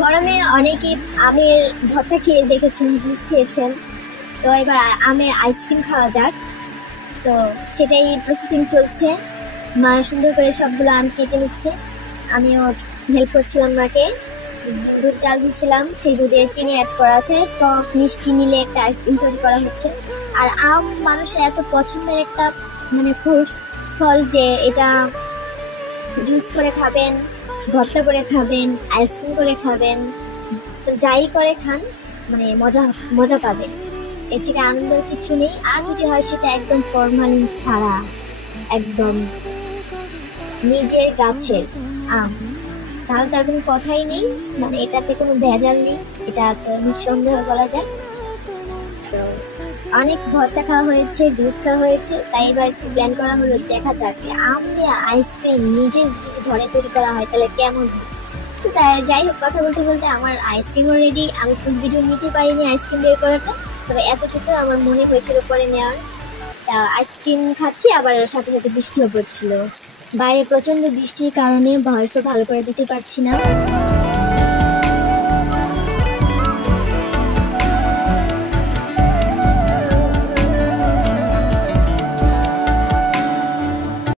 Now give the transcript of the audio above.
গরমে অনেকেই আমের ভর্তা খেয়ে দেখেছেন, জুস খেয়েছেন। তো এবার আমের আইসক্রিম খাওয়া যাক। তো সেটাই প্রসেসিং চলছে। মা সুন্দর করে সবগুলো আম কেটে নিচ্ছে, আমিও হেল্প করছিলাম মাকে। দুধ জাল দিচ্ছিলাম, সেই দুধে চিনি অ্যাড করা আছে, টক মিষ্টি মিলে একটা আইসক্রিম তৈরি করা হচ্ছে। আর আম মানুষের এত পছন্দের একটা মানে ফ্রুটস, ফল, যে এটা জুস করে খাবেন, ভর্তা করে খাবেন, আইসক্রিম করে খাবেন, যাই করে খান, মানে মজা মজা পাবেন। এর থেকে আনন্দের কিছু নেই। আর যদি হয় সেটা একদম ফরমালিন ছাড়া, একদম নিজের গাছের আম, তাহলে তার কোনো কথাই নেই। মানে এটাতে কোনো ভেজাল নেই, এটা তো নিঃসন্দেহে বলা যায়। তো অনেক ভর্তা খাওয়া হয়েছে, জুস খাওয়া হয়েছে, তাই এবার একটু প্ল্যান করা হলো, দেখা যাক যে আম দিয়ে আইসক্রিম নিজে যদি ঘরে তৈরি করা হয় তাহলে কেমন হয়। তো যাই হোক, কথা বলতে বলতে আমার আইসক্রিমও রেডি। আমি ফুল ভিডিও নিতে পারিনি আইসক্রিম বের করাটা, তবে এতটুকু আমার মনে হয়েছিল পরে নেওয়ার। তা আইসক্রিম খাচ্ছি, আবার সাথে সাথে বৃষ্টিও পড়ছিল। বাইরে প্রচন্ড বৃষ্টির কারণে ভয়েসও ভালো করে দিতে পারছি না।